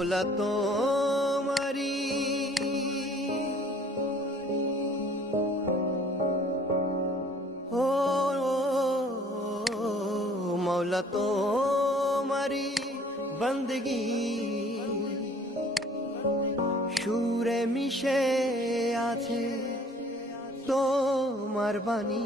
मौला तुम्हारी ओ मौला तुम्हारी बंदगी সুরে মিশে আছে তোমার বাণী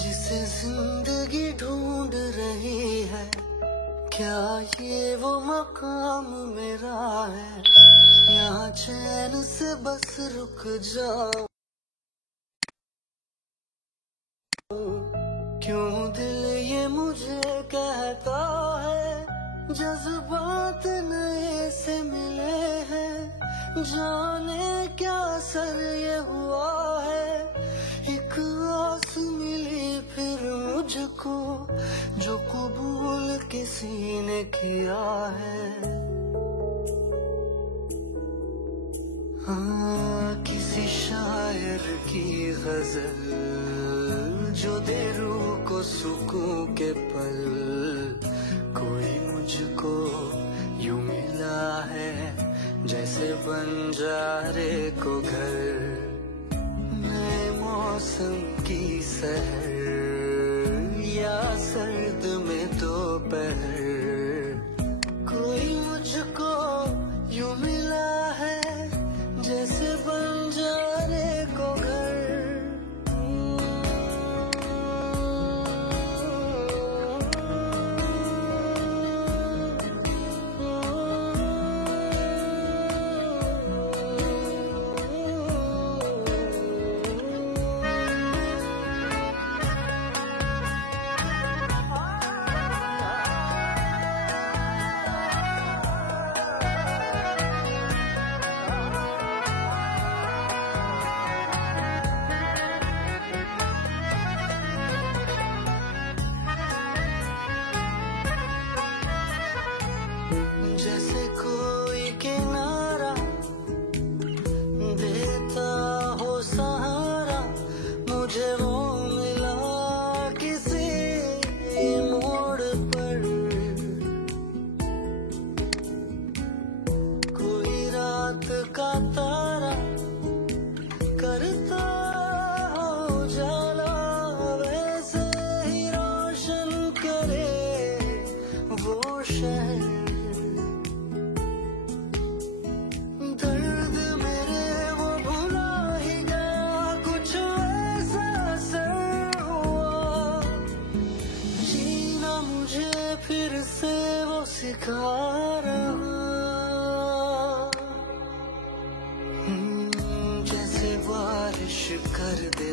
जिसे जिंदगी ढूंढ रही है, क्या ये वो मकाम मेरा है? यहाँ चैन से बस रुक जाऊं। क्यों दिल ये मुझे कहता है, जज्बात नए से मिले हैं, जाने क्या असर ये हुआ है, एक आस मिली फिर मुझको जो कबूल किसी ने किया है। हाँ, किसी शायर की गजल जो दे रूह को सुकून के पल, कोई मुझको यूं मिला है जैसे बंजारे को घर, नए मौसम की सहर या सर्द में दोपहर, कोई मुझको यूं मिला है जैसे बंजारे को घर। जैसे कोई किनारा देता हो सहारा, मुझे वो मिला किसी मोड़ पर, कोई रात का तारा करता हो उजाला, वैसे ही रोशन करे वो शहर। दर्द मेरे वो भुला ही गया, कुछ ऐसा असर हुआ, जीना मुझे फिर से वो सिखा रहा। जैसे बारिश कर दे